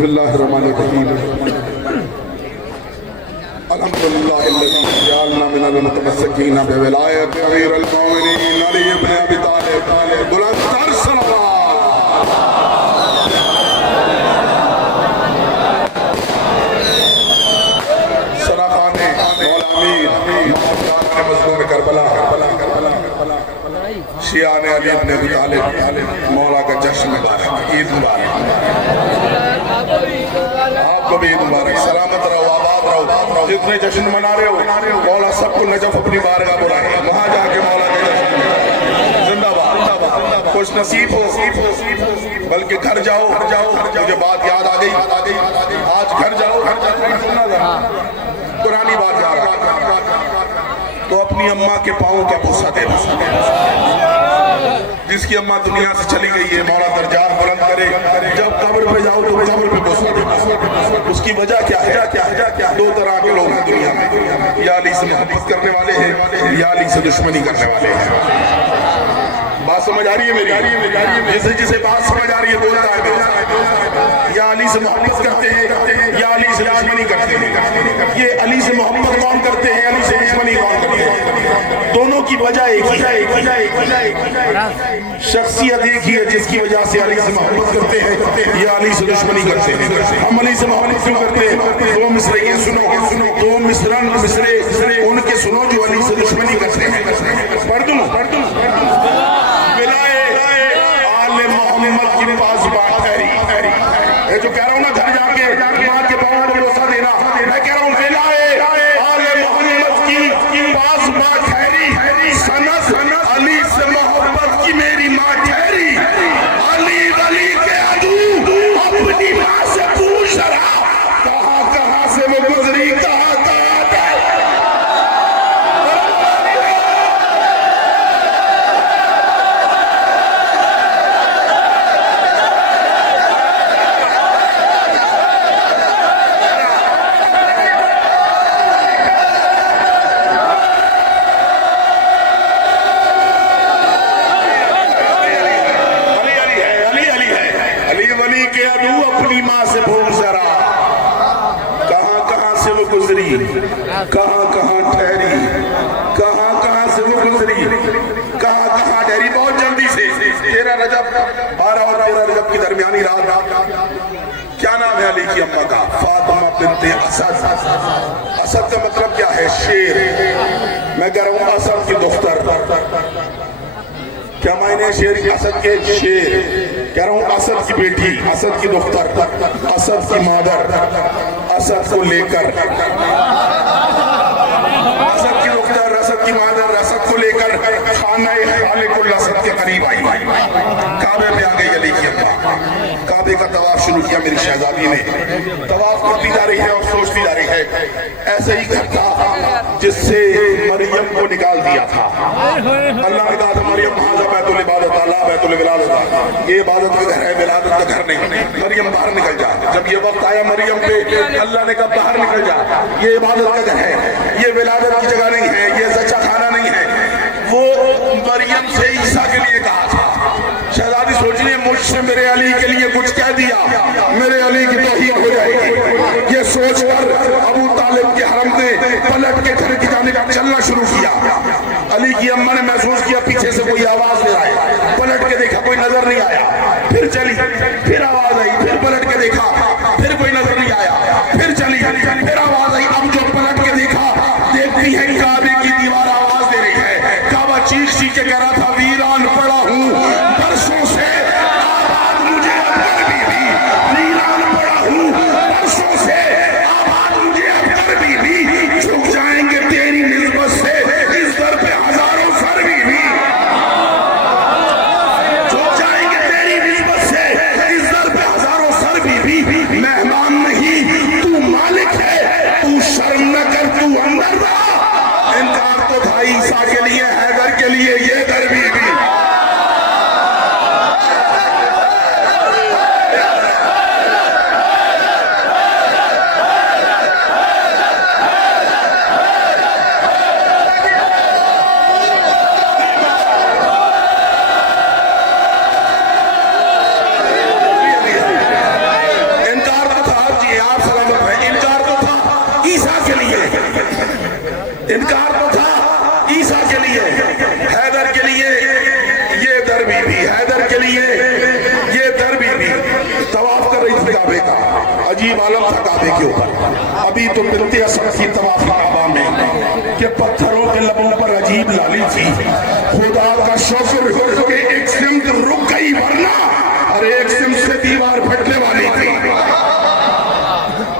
बिस्मिल्लाहिर्रहमानिर्रहीम अल्हम्दुलिल्लाहिल्लज़ी जअलना मिनल मुतमस्सिकीना बिविलायति अमीरुल मोमिनीन अली इब्न अबी तालिब बुलंदतर सलवात। सराखाने मौला अमीर मज़लूम करबला शिया ने अली इब्न अबी तालिब मौला का जश्न मुबारक, ईद मुबारक, आपको भी ईद मुबारक। सलामत रहो, आबाद रहो। जितने जश्न मना रहे हो मौला सबको नजफ अपनी बारगाह बुलाए, वहां जाके मौला के जश्न में जिंदाबाद खुश नसीब हो। बल्कि घर जाओ, मुझे बात याद आ गई, आज घर जाओ, पुरानी बात याद आ गई तो अपनी अम्मा के पाँव का बुसा देना। जिसकी अम्मा दुनिया से चली गई है मौला दर्जात बुलंद करे, जब कब्र पे जाओ तो कब्र पे बुसा देना। उसकी वजह क्या है? दो तरह के लोग हैं दुनिया में, या अली से मोहब्बत करने वाले हैं या अली से दुश्मनी करने वाले हैं। बात समझ आ रही है मेरी? जिसे बात समझ आ रही है बोलता है, या अली से मोहब्बत करते हैं या अली से दुश्मनी करते हैं। ये अली से मोहब्बत कौन करते हैं, अली से दुश्मनी कौन करते हैं, दोनों की वजह एक ही है। शख्सियत एक ही है जिसकी वजह से अली से मोहब्बत करते हैं या अली से दुश्मनी करते हैं। हम अली से मोहब्बत क्यों करते हैं? दो मिसरे ये सुनो, दो मिसरे उनके सुनो जो अली से दुश्मनी करते हैं। पढ़ दूं आले मोहम्मद की पास बात ठहरी। ये जो कह रहा हूँ ना, घर जाके माँ के पाँव को भरोसा देना, मैं कह रहा हूँ बेलाए आले मोहम्मद की पास बात ठहरी। सनद अली से मोहब्बत की मेरी माँ ठहरी। अली के अदू अपनी माँ से पूछ रहा, कहाँ से वो गुजरी, कहाँ कहाँ ठहरी, कहाँ से वो गुजरी, कहाँ ठहरी। बहुत जल्दी से 13 रजब 12 और 13 रजब की दरमियानी रात। क्या नाम है अली की अम्मा का? फातिमा बिन्ते असद। असद का मतलब क्या है? शेर। मैं कह रहा हूँ असद की दुख्तर। क्या मायने शेर? असद के शेर। कह रहा हूँ असद की बेटी, असद की दुख्तर, असद की मादर, असद को लेकर, असद की दुख्तर, असद की मादर, असद को लेकर खाना खालिकुल असद के करीब आई। काबे पे आ गई अली की अम्मा। काबे का तवाफ शुरू किया मेरी शहजादी ने। तवाफ करती जा रही है और सोचती जा रही है, ऐसे ही घर था जिससे मरियम को निकाल दिया था। अल्लाह ने कहा था मरियम हाज़ा बैतुल इबादत अला बैतुल विलादत, ये इबादत का घर है, विलादत का घर नहीं। मरियम बाहर निकल जा। जब ये वक्त आया मरियम पे, अल्लाह ने कहा बाहर निकल जा, ये इबादत का घर है, ये विलादत की जगह नहीं है, ये सच्चा खाना नहीं है। वो मरियम से ईसा के लिए कहा था। शहजादी सोच रही है मुझसे मेरे अली के लिए कुछ कह दिया, मेरे अली की तौहीन हो जाएगी। ये सोचकर अबू तालिब के हरम ने पलट के घर की जानिब चलना शुरू किया। अली की अम्मा ने महसूस किया पीछे से कोई आवाज दे रहा है। पलट के देखा, कोई नजर नहीं आया। फिर चली, फिर आवाज आई, फिर पलट के देखा, फिर कोई नजर नहीं आया। फिर चली, फिर आवाज आई। अब जो पलट के देखा, देखती है काबे की दीवार आवाज दे रही है। काबा चीख के कह रहा था, वीरान पड़ा हूँ बरसों से, आबाद मुझे अब कर भी, वीरान पड़ा हूँ बरसों से, आबाद मुझे अब कर भी, झुक जाएंगे तेरी निस्बत से इस दर पे हजारों सर भी, झुक जाएंगे तेरी निस्बत से इस दर पे हजारों सर भी। मैं अजीब आलम था काबे के ऊपर। अभी तो बिनते असद की तवाफ काबा में कि पत्थरों के लबों पर अजीब लाली थी। खुदा का शुक्र कि एक सिमत रुक गई, वरना और एक सिमत से दीवार फटने वाली थी।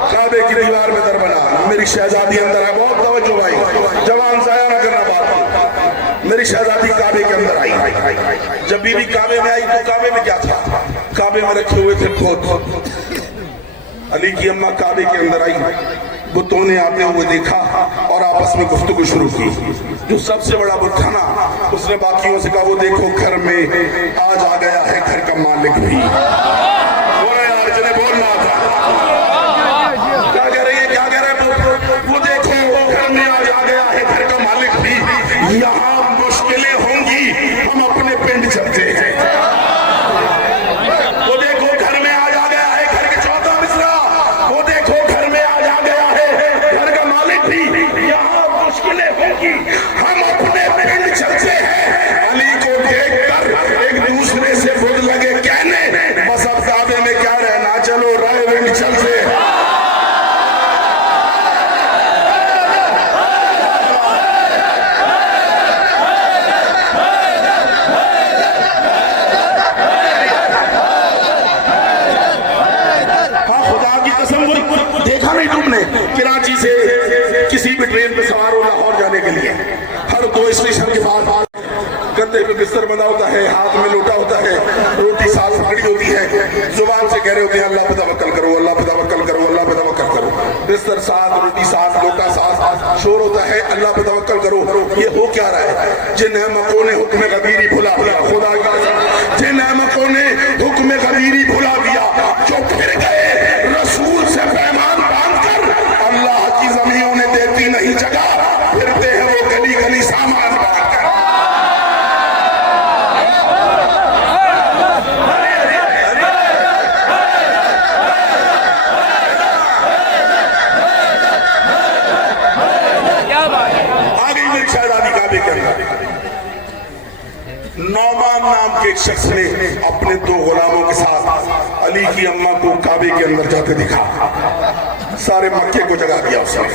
काबे की दीवार में दर बना, मेरी शहजादी अंदर है। बहुत तवज्जो भाई, जवान जाया ना करना बात। मेरी शहजादी काबे के अंदर आई। जब बीवी काबे में आई तो काबे में क्या था? काबे में रखे हुए थे बुत। अली की अम्मा काबे के अंदर आई, बुतों ने आते हुए देखा और आपस में गुफ्तगू शुरू की। जो सबसे बड़ा बुत था ना, उसने बाकियों से कहा वो देखो घर में आज आ गया है घर का मालिक भी। बोला यार जिन्हें बोलना था, क्या कह रही है, क्या कह रहे हैं? वो देखो घर में आज आ गया है घर का मालिक भी। यहाँ मुश्किलें होंगी, हम अपने पिंड चलते हैं। वो देखो घर में आज आ गया है घर के चौथा मिसरा। वो देखो घर में आज आ गया है घर का मालिक भी। यहाँ मुश्किलें होंगी, हम अपने पिंड चलते हैं। अली को देखकर एक दूसरे से खुद लगे कहने, बस अब काबे में क्या रहना, चलो राय विंड चलते हैं। देखा नहीं तुमने कराची से किसी भी ट्रेन पे सवार हो लाहौर जाने के लिए, हर 2 स्टेशन के बाद कंधे पे बिस्तर बंधा होता है, हाथ में लोटा होता है, रोटी साथ पकड़ी होती है, जुबान से कह रहे होते हैं अल्लाह पे तवक्कल करो, अल्लाह पे तवक्कल करो, अल्लाह पे तवक्कल करो। बिस्तर साथ, रोटी साथ, लोटा साथ, शोर होता है अल्लाह पे तवक्कल करो। ये हो क्या रहा है? जिन अहमकों ने हुक्म गदीरी भुला दिया, खुदा की जिन अहमकों ने हुक्म गदीरी भुला दिया, जो फिर गए रसूल से पैमान बांधकर, अल्लाह की जमीनों ने देती नहीं जगह, फिरते हैं वो गली गली सामान बांधकर। आ गई मेरी शहजादी काबे के अंदर। नौमान नाम के एक शख्स ने अपने 2 गुलामों के साथ अली की अम्मा को काबे के अंदर जाते दिखा। सारे मक्के को जगा दिया उसने।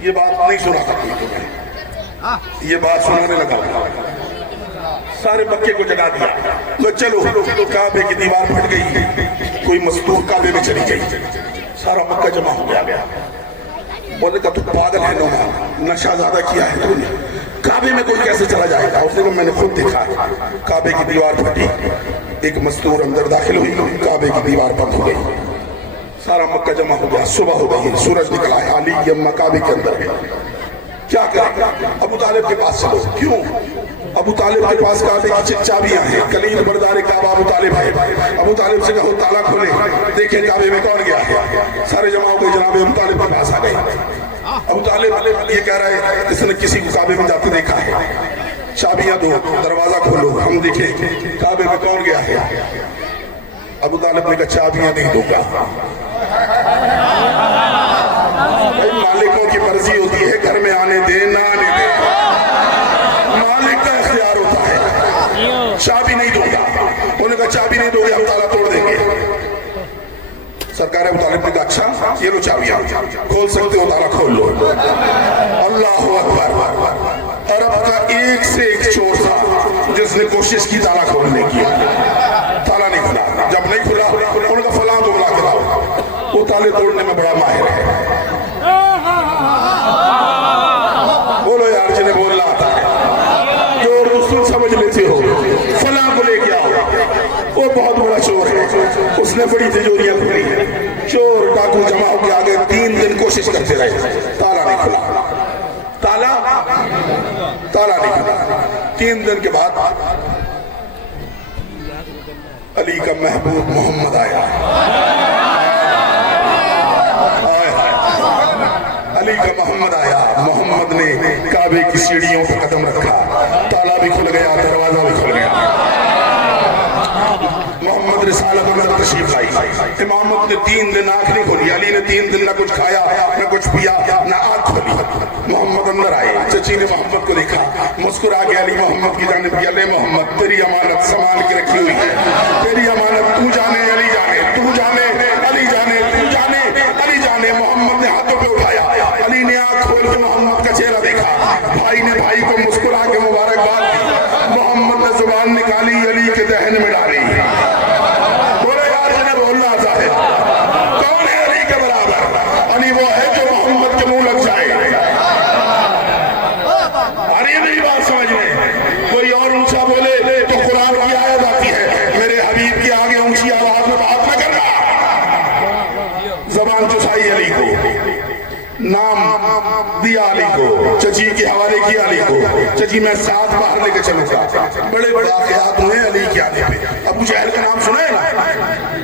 ये बात नहीं सुना था कोई तुम्हें, ये बात सुनाने लगा। सारे मक्के को जगा दिया। तो चलो काबे की दीवार फट गई, कोई मजदूर काबे में चली गई, सारा मक्का जमा हो गया। बोले का तू पागल है नौमान, नशा ज्यादा किया है तूने, काबे में कोई कैसे चला जाएगा? उसने कहा मैंने खुद देखा। काबे की दीवार फटी, एक मजदूर अंदर दाखिल हुई, काबे की दीवार बंद हो गई, सारा मक्का जमा हो गया। सुबह हो गई, सूरज निकला है, अली की अम्मा काबे के अंदर है। क्या करें? अबू तालिब के पास चलो। क्यों? अबू तालिब के पास काबे की चाबियां हैं, कलील बरदार काबा अबू तालिब है। अबू तालिब से कहो ताला खोले, देखें काबे में कौन गया है। सारे जमा हो गए, जनाब अबू तालिब के पास आ गए। अबू तालिब ये कह रहा है इसने किसी को काबे में जाते देखा है, चाबियां दो, दरवाजा खोलो, हम देखें काबे में कौन गया है। अबू तालिब ने कहा चाबियां नहीं दूंगा। भाई मालिकों की मर्जी होती है, घर में आने दे ना आने दे, मालिक का इख्तियार होता है। चाबी नहीं दूंगा। उन्होंने कहा चाबी नहीं दोगे हम ताला तोड़ देंगे। सरकार अबू तालिब ने कहा अच्छा ये लो चाबियां, खोल सकते हो, ताला खोल लो। अल्लाह अकबर। अरब का एक से एक चोर था जिसने कोशिश की ताला खोलने की, ताला नहीं खुला। जब नहीं खुला उन्होंने कहा फलां को बुला के लाओ, वो ताले तोड़ने में बड़ा माहिर है। बोलो यार जिन्हें बोलना आता है, जो रसूल समझ लेते हो, फलां को लेके आओ, वो बहुत बड़ा चोर है, उसने बड़ी तिजोरियां खोली है। चोर डाकू जमा होकर आ गए, 3 दिन कोशिश करते रहे, ताला नहीं खुला, ताला नहीं खुला। 3 दिन के बाद अली का महबूब मोहम्मद आया। अली का मोहम्मद आया। मोहम्मद ने काबे की सीढ़ियों पर कदम रखा, ताला भी खुल गया, दरवाजा भी खुल गया। मोहम्मद रिसालत में तशरीफ लाई। इमामत ने 3 दिन आंख नहीं खोली। अली ने 3 दिन ना कुछ खाया, ना कुछ पिया, ना आंख खोली। मोहम्मद अंदर आए, चची ने मोहम्मद को देखा, मुस्कुरा के अली मोहम्मद की जानिब किया, ले मोहम्मद तेरी अमानत संभाल के रखी हुई है, तेरी अमानत तू जाने अली जाने, तू जाने अली जाने, तू जबान चुसाई अली को, नाम दिया अली को, चची के हवाले किया अली को, चची मैं साथ बाहर लेके चलूंगा। बड़े बड़े वाक़यात हुए अली के आने पे। अबू जहल का नाम सुना है ना?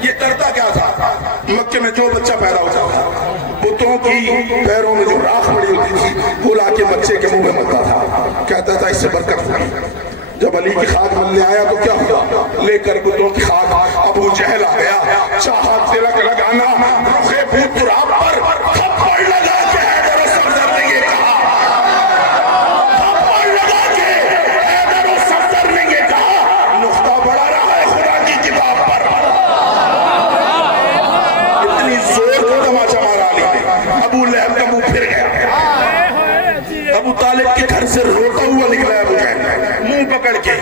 ये करता क्या था, मक्के में जो बच्चा पैदा होता था बुतों की पैरों में जो राख पड़ी होती थी वो लाके बच्चे के मुंह में मलता था, कहता था इससे बरकत होगी। जब अली की खाक मलने आया तो क्या हुआ, लेकर बुतों की खाक अबू जहल आ गया, चाहा तिलक लगाना, रुखे भूत तुराब पर थप्पड़ लगा के हैदर और सफदर ने ये कहा, थप्पड़ लगा के हैदर और सफदर ने ये कहा, नुक्ता बढ़ा रहा है खुदा की किताब पर। इतनी जोर का तमाचा मारा अली ने, अबू लहब का मुंह फिर गया। अबू तालिब के घर से रोता हुआ निकला अबू जहल, मुंह पकड़ के।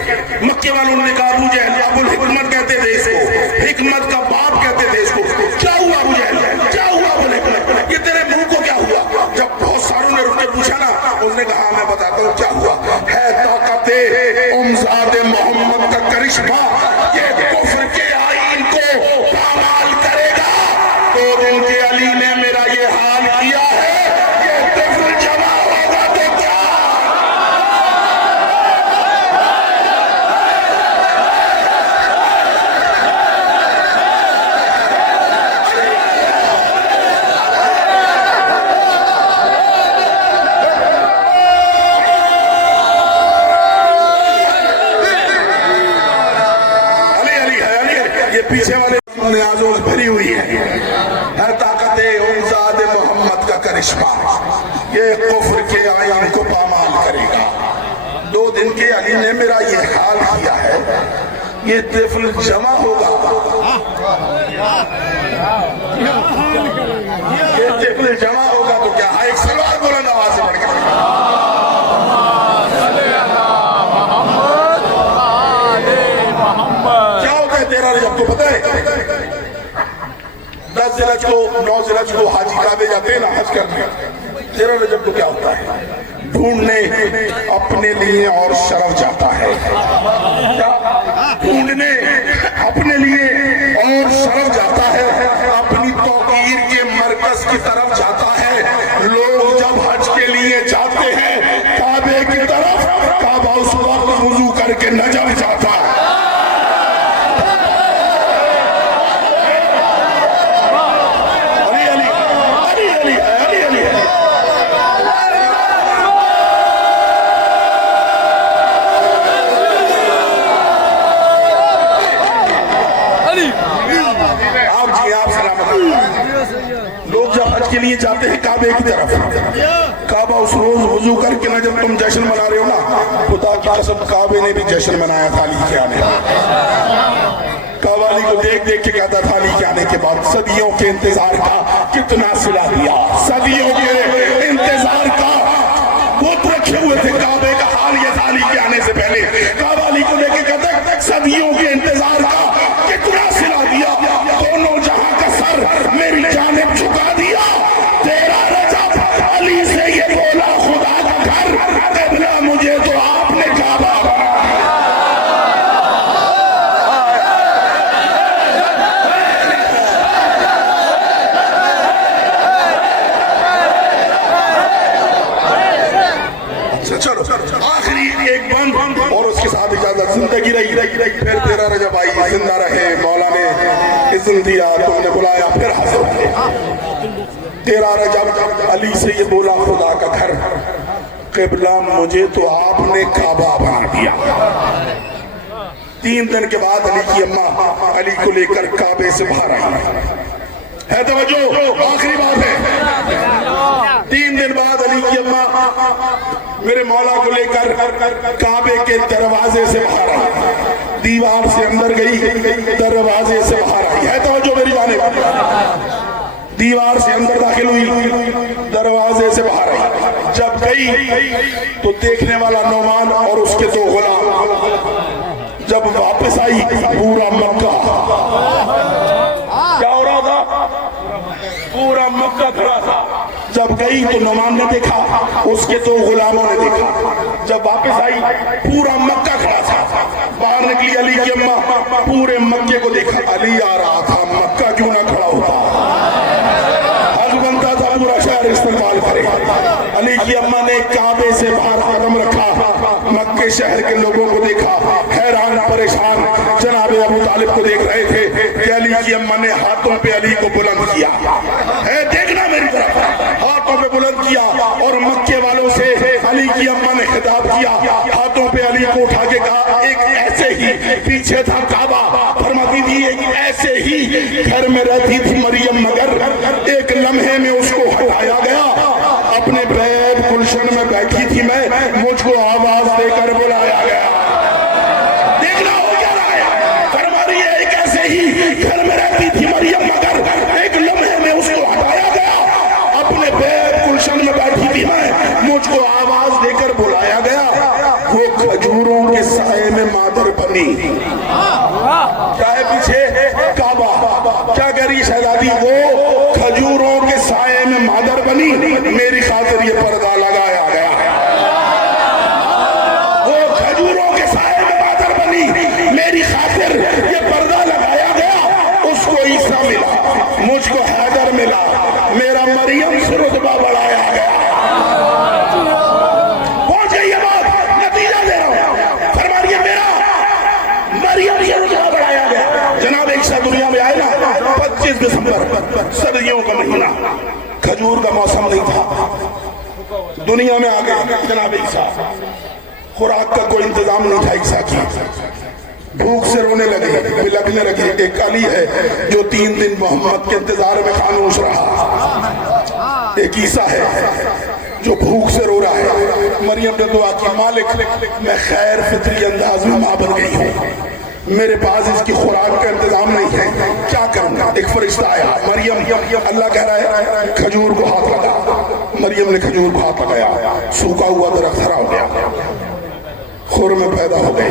मक्के वालों ने कहा अबू जहल, अबुल हिकमत कहते थे इसको, हिकमत का बाप कहते थे इसको, क्या हुआ अबू जहल, क्या हुआ अबुल हिकमत, ये तेरे मुंह को क्या हुआ? जब बहुत सारों ने रुक के पूछा ना, उसने कहा मैं बताता हूँ क्या हुआ है। ताकते उमज़ादे मोहम्मद का करिश्मा ये कुफ्र के आईन को पामाल करेगा। 2 दिन के अली ने मेरा ये हाल किया है, ये कुफ्र जमा होगा तो क्या? पीछे वाले न्याजों से भरी हुई है ताकते उमज़ादे मोहम्मद का करिश्मा ये कुफ्र के आईन को पामाल करेगा। 2 दिन के अली ने मेरा ये हाल किया है, ये तिफल जमा होगा, ये तिफल जमा होगा तो क्या? एक सलवार बुलंद आवाज से पढ़ के रजब को पता है, 10 ज़िलहज को 9 ज़िलहज को हाजी काबे जाते हैं ना हज करने, 13 रजब को क्या होता है? ढूंढने अपने लिए और शरफ जाता है, ढूंढने अपने लिए और शरफ जाता है, अपनी तौकीर के मरकज की तरफ जाता है। लोग जब हज के लिए जाते हैं काबे की तरफ, काबा उस वक्त वुजू करके नजर जाता है। लोग जब हज के लिए जाते हैं काबे की तरफ, काबा उस रोज वजू करके ना, जब तुम जश्न मना रहे हो ना, खुदा की कसम काबे ने भी जश्न मनाया था अली के आने। काबा अली को देख देख के कहता था अली के आने के बाद, सदियों के इंतजार का कितना सिला दिया, सदियों के इंतजार का बुत रखे हुए थे। काबे का हाल ये था अली के आने से पहले, काबा अली को लेके कहते सदियों के इंतजार का कितना सिला दिया, दोनों जहां का सर मेरी जानिब झुका दिया। 13 रजब अली से ये बोला, खुदा का घर क़िबला मुझे तो आपने काबा चलो आखिरी एक बंद और उसके साथ इजाजत, जिंदगी रही। फिर 13 रजब आई, जिंदा रहे, मौला ने इज़्न दिया, तुमने बुलाया, फिर हाजिर हुए। 13 रजब अली से ये बोला, खुदा का घर क़िबला मुझे तो आपने काबा बना दिया। 3 दिन के बाद अली की अम्मा अली को लेकर काबे से बाहर आई है। तवज्जो, आखिरी बात है। 3 दिन बाद अली की अम्मा मेरे मौला को लेकर काबे के दरवाजे से बाहर आई, दीवार से अंदर गई, दरवाजे से बाहर आई है। तवज्जो मेरी जानिब, दीवार से अंदर दाखिल हुई, दरवाजे से बाहर आई। जब गई तो देखने वाला नौमान और उसके 2 गुलाम, जब वापस आई पूरा मक्का, क्या हो रहा था? पूरा मक्का खड़ा था। जब गई तो नौमान ने देखा, उसके 2 गुलामों ने देखा। जब वापस आई पूरा मक्का खड़ा था। बाहर निकली अली की अम्मा, पूरे मक्के को देखा, अली आ रहा था, मक्का क्यों ना खड़ा होता। करे। अली की अम्मा ने काबे से बाहर कदम रखा, मक्के शहर के लोगों को देखा, हैरान परेशान जनाब अबू तालिब को देख रहे थे कि अली की अम्मा ने हाथों पे अली को बुलंद किया है, देखना मेरी तरफ, हाथों पे बुलंद किया और मक्के वालों से अली की अम्मा ने खिताब किया, हाथों पे अली को उठा के कहा, एक ऐसे ही पीछे था काबा, फरमाती थी एक ऐसे ही घर में रहती थी मरियम, मगर एक लम्हे में उसको हटाया गया, अपने बैब गुलशन में बैठी थी मैं, मुझको आवाज देकर बुलाया गया। देखना हो क्या रहा है, फरमा रही है एक ऐसे ही घर में रहती थी मरियम, मगर एक लम्हे में उसको हटाया गया, अपने बैब गुलशन में बैठी थी मैं, मुझको आवाज देकर बुलाया गया। वो खजूरों के साए में मादर बनी, क्या है पीछे काबा, क्या कह रही शहजादी, वो खजूरों के साए में मादर बनी, मेरी खातिर ये पर्दा लगाया गया। वो खजूरों के साए में मादर बनी, मेरी खातिर ये पर्दा लगाया गया। उसको ईसा मिला, मुझको हैदर मिला, मेरा मरियम से रुतबा बढ़ाया गया। पहुंच गई ये बात, नतीजा दे रहा हूं, फरमा रही है मेरा मरियम से रुतबा बढ़ाया गया। जनाब ईसा दुनिया में आए ना 25 दिसंबर, सर्दियों का महीना, खजूर का मौसम नहीं था, दुनिया में आ गए जनाब ईसा, खुराक का कोई इंतजाम नहीं था ईसा की, भूख से रोने लगे, बिलखने लगे। एक अली है जो 3 दिन मोहम्मद के इंतजार में खामोश रहा, एक ईसा है जो भूख से रो रहा है। मरियम ने दुआ की, मालिक मैं खैर फित्री अंदाज में मां बन गई हूँ, मेरे पास इसकी खुराक का इंतजाम नहीं है, क्या करूंगा। एक फरिश्ता आया, मरियम, अल्लाह कह रहा है खजूर को हाथ लगा। मरियम ने खजूर को हाथ लगाया, सूखा हुआ दरख्त खड़ा हो गया, खुरमे पैदा हो गए।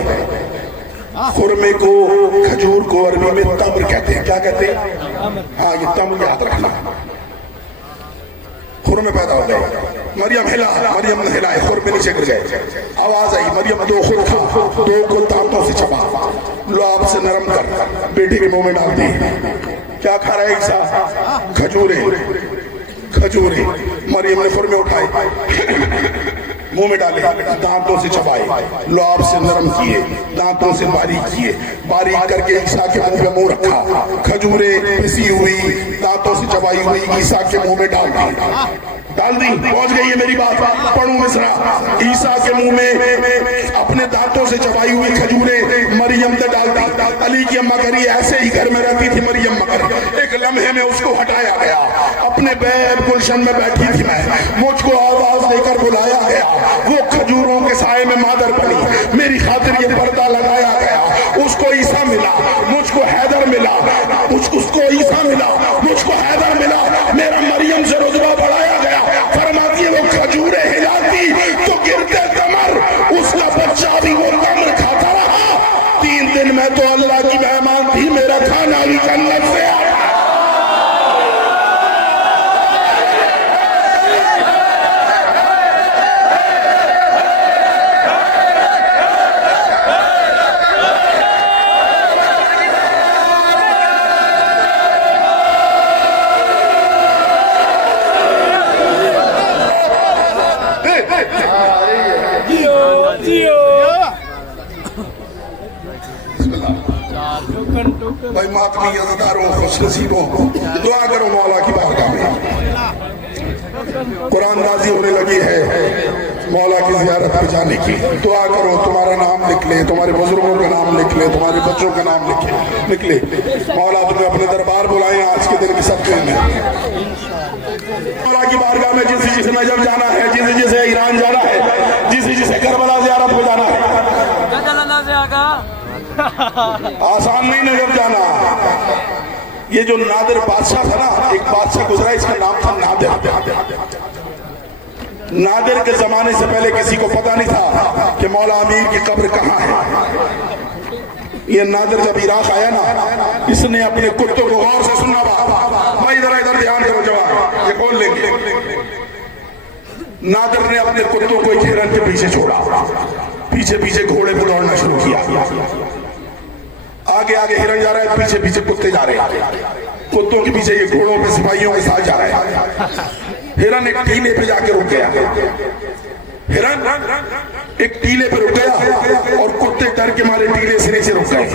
खुरमे को, खजूर को अरबी में तम्र कहते हैं, क्या कहते हैं, हाँ ये तम्र याद रखना। खुरमे पैदा हो गए, मरियम हिला, मरियम ने हिलाए, खुरमे नीचे गिर गए, आवाज आई, मरियम 2 खुर खा, 2 को दांतों से चबा, लुआब से नरम कर बेटे के मुंह में डाल दी। क्या खा रहा है ईसा, खजूरे, खजूरे। मरियम ने खुरमे उठाए, मुंह में डाले, दांतों से चबाए, लुआब से नरम किए, दांतों से बारीक किए, बारीक करके ईसा के मुंह में मुंह रखा, खजूरे पिसी हुई दांतों से चबाई हुई ईसा के मुंह में डाल दी। पहुंच गई है मेरी बात, पढ़ू मिसरा। ईसा के मुंह में अपने दांतों से चबाई हुई खजूरे मरियम ने डाल दी। अली की अम्मा करी ऐसे ही घर में रहती थी मरियम, मगर एक लम्हे में उसको हटाया गया, अपने बैब गुलशन में बैठी थी मैं, मुझको आवाज देकर बुलाया गया। वो खजूरों के साए में मादर बनी, मेरी खातिर ये पर्दा लगाया गया। उसको ईसा मिला, मुझको हैदर मिला, उसको ईसा मिला, मुझको हैदर मिला, मेरा मरियम से रुतबा बढ़ाया गया। फरमाती है वो खजूरें हिलाती तो गिरते कमर, उसका बच्चा भी वो तम्र खाता रहा। 3 दिन में तो अल्लाह की मेहमान थी, मेरा खाना भी जन्नत से आया। भाई मातमी अज़दारों खुशनसीबों, दुआ करो मौला की बारगाह में। कुरान नाज़ी होने लगी है मौला की ज़ियारत पर जाने की, दुआ करो तुम्हारा नाम निकले, तुम्हारे बुजुर्गों का नाम निकले, तुम्हारे बच्चों का नाम निकले। मौला तुम्हें अपने दरबार बुलाए आज के दिन के सदक़े में। मौला की बारगाह में जिसे जिसे नजर जाना है, जिसे जिसे ईरान जाना है, जिसे जिसे करबला ज़ियारत पे जाना है, आसान नहीं नजर जाना। ये जो नादिर बादशाह था ना, एक बादशाह गुजरा, इसका नाम था नादिर। नादिर के जमाने से पहले किसी को पता नहीं था कि मौला अमीर की कब्र कहाँ है। ये नादिर जब इराक आया ना, इसने अपने कुत्तों को गौर से सुनना, भाई इधर इधर ध्यान करो जवान, ये खोल लेंगे। नादिर ने अपने कुत्तों को एक हिरन के पीछे छोड़ा, पीछे पीछे घोड़े पर दौड़ना शुरू किया। आगे आगे हिरन जा रहा है, पीछे पीछे कुत्ते जा रहे हैं, कुत्तों के पीछे ये घोड़ों पे सिपाहियों के साथ जा रहे हैं। हिरन एक टीले पे जाके रुक गया। हिरन एक टीले पे रुक गया और कुत्ते डर के मारे टीले से नीचे रुक गए।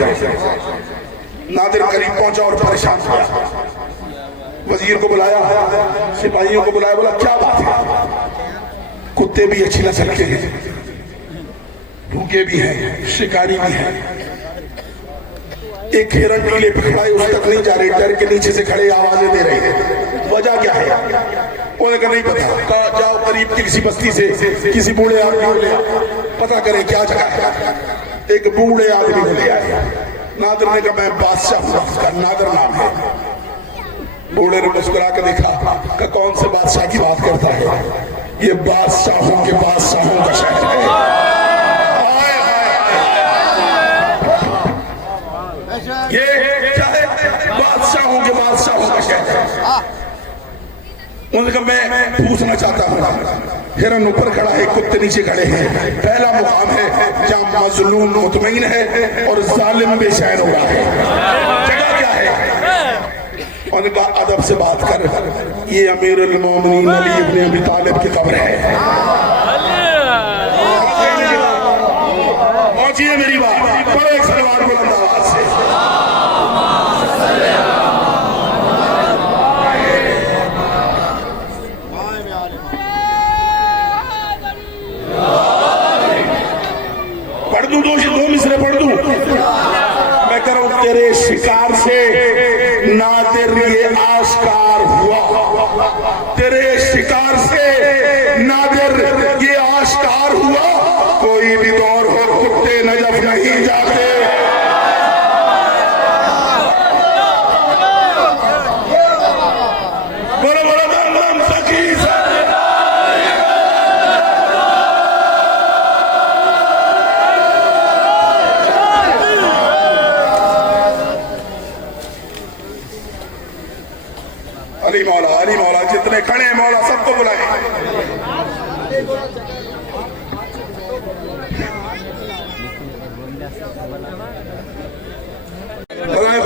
नादिर करीब पहुंचा और परेशान हुआ। वजीर को बुलाया, सिपाहियों को बुलाया, बोला क्या बात है? कुत्ते भी अच्छी नस्ल के हैं, भूखे भी हैं, शिकारी भी हैं। एक हिरन टीले पे खड़ा है, उस तक नहीं जा रहे, डर के नीचे से खड़े आवाजें दे रहे हैं। वजह क्या है? उन्होंने कहा नहीं पता। कहा जाओ करीब की किसी बस्ती से किसी बूढ़े आदमी को ले आओ, पता करें क्या जगह है। एक बूढ़े आदमी को ले आए। नादर ने कहा मैं बादशाह हूं, उसका नादर नाम है। बूढ़े ने मुस्कुरा के देखा, कि कौन से बादशाह की बात करता है? ये बादशाहों के बादशाहों का शहर है। ये क्या है? बादशाहों के बादशाहों का शहर है। उन्होंने कहा मैं पूछना चाहता हूँ, हिरन ऊपर खड़ा है, कुत्ते नीचे खड़े हैं, पहला मुकाम है जहाँ मजलूम मुतमईन है और जालिम बेचैन हो रहा है, जगह क्या है? उन्होंने कहा अदब से बात कर, ये अमीरुल मोमिनीन अली इब्न अबी तालिब की कब्र है। पहुंचिए मेरी बात, बड़े सलवार बुलंद आवाज से। पढ़ दूं, दो मिसरे पढ़ दूं। मैं कह रहा हूं तेरे शिकार से नादिर ये आश्कार हुआ, तेरे शिकार से नादिर ये आश्कार हुआ। कोई भी दौर हो कुत्ते नजफ नहीं जाते। बोलो बोलो बम सखी अली मौला जितने खड़े हैं मौला सबको बुलाए।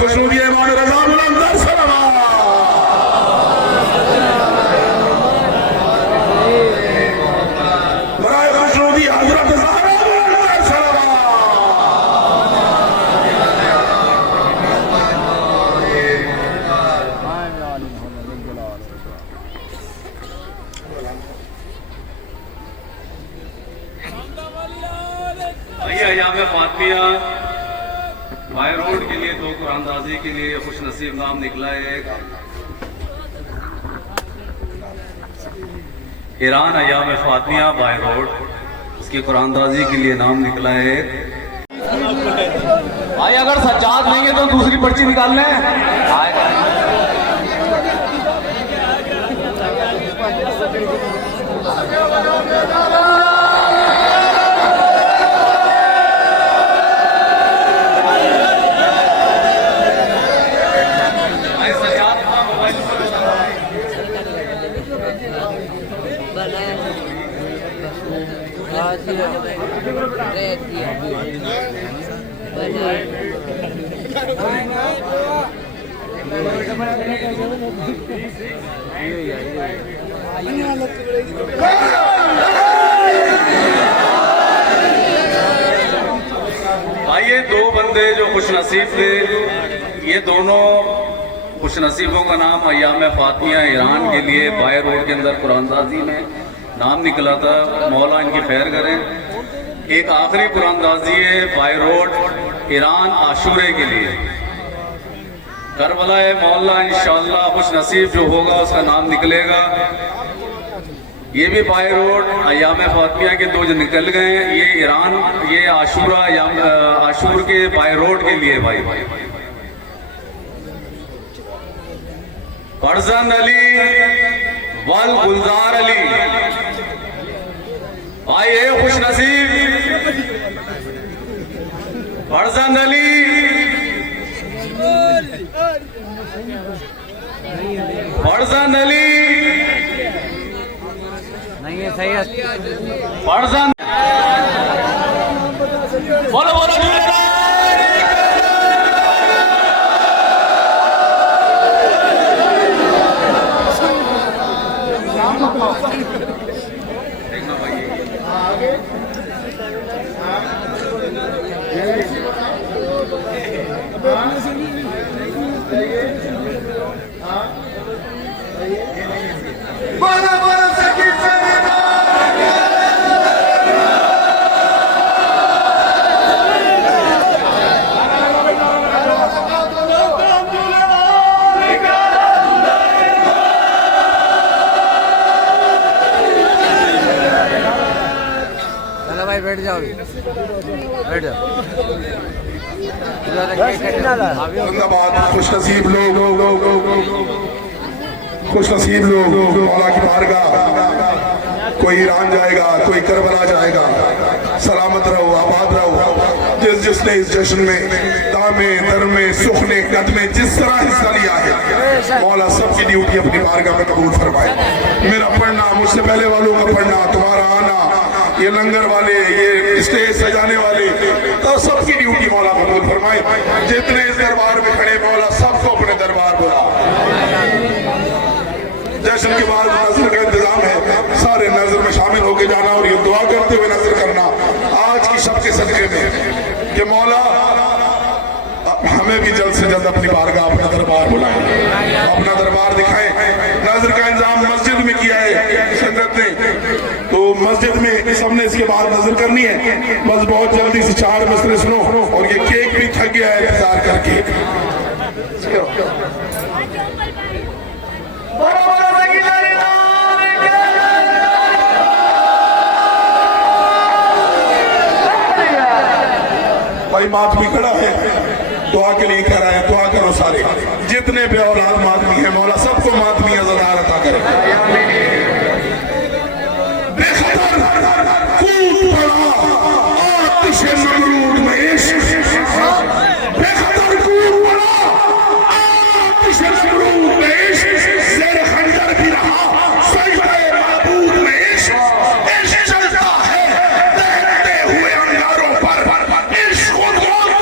खुशनूदी इमाम रज़ा बुलंद सलावत। बराए खुशनूदी हज़रत ज़हरा बुलंद सलावत। अय्याम फातिया बाय रोड के लिए, दो कुरानदाजी के लिए खुश नसीब नाम निकला है। ईरान अय्याम फातिया बाय रोड, इसकी कुरानदाजी के लिए नाम निकला है। भाई अगर सज्जाद लेंगे तो दूसरी पर्ची निकाल लें। भाई ये दो बंदे जो खुश नसीब थे, ये दोनों खुश नसीबों का नाम अय्याम फातिया ईरान के लिए बाय रोड के अंदर कुरानदाजी में नाम निकला था। मौला इनकी खैर करें। एक आखिरी कुरानदाजी है बाय रोड ईरान आशूरे के लिए। करबला मौला इंशाअल्लाह खुश नसीब जो होगा उसका नाम निकलेगा। ये भी बाय रोड अय्याम फातिया के दो जो निकल गए हैं, ये ईरान, ये आशूरा आशूर के बाय रोड के लिए। भाई फरजंद अली वल गुलजार अली, भाई ये खुश नसीब फरजंद अली फरजंद अली नहीं है, सही है। फरजंद बोलो बोलो चलो भाई बैठ जाओ बैठ जाओ जिंदाबाद खुशनसीब लोग खुशनसीब लोग मौला की बारगाह कोई ईरान जाएगा कोई करबला जाएगा सलामत रहो आबाद रहो जिसने इस जश्न में दामे दरमे सुखने कदमे जिस तरह हिस्सा लिया है मौला सबकी ड्यूटी अपनी बारगाह में कबूल फरमाए मेरा पढ़ना मुझसे पहले वालों का पढ़ना तुम्हारा आना ये लंगर वाले ये स्टेज सजाने वाले तो सबकी ड्यूटी मौला कबूल फरमाए जितने इस दरबार में खड़े मौला सबको अपने दरबार बुला जश्न के बाद नजर का इंतजाम है सारे नजर में शामिल होके जाना और ये दुआ करते हुए नजर करना आज की सबके सदके में कि मौला हमें भी जल्द से जल्द अपनी बारगाह अपना दरबार बुलाए अपना दरबार दिखाए नजर का इंतजाम मस्जिद में किया है संगत ने तो मस्जिद में सबने इसके बाद नजर करनी है बस बहुत जल्दी से 4 मसले सुनो और ये केक भी थक गया है इंतजार करके भाई मातमी खड़ा है दुआ के लिए कह रहा है दुआ करो सारे जितने भी औलाद मातमी है मौला सबको मातमी अज़ादार अता करे बेखतर कूद पड़ा आतिश नमरूद में इश्क बेखतर कूद पड़ा आतिश नमरूद में इश्क ज़ेर खंजर भी रहा सजदे माबूद में इश्क चलता है दहकते हुए अंगारों पर इश्क खुद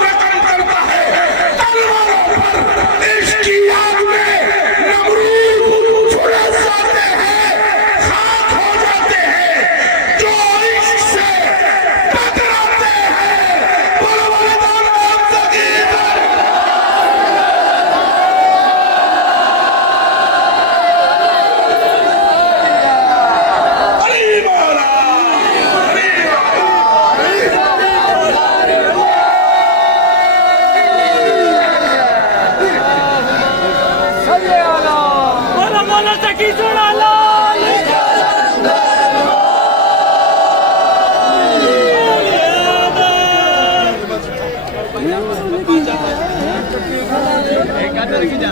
रकम करता है तलवारों पर इश्क की आग में नमरूद झुलस जाते हैं खाक हो जाते हैं जो इश्क से टकराते हैं बोलो बोलो नाम तकीद अली मौला अली बोलो बोलो सखी सुना लाल एक आदर की जा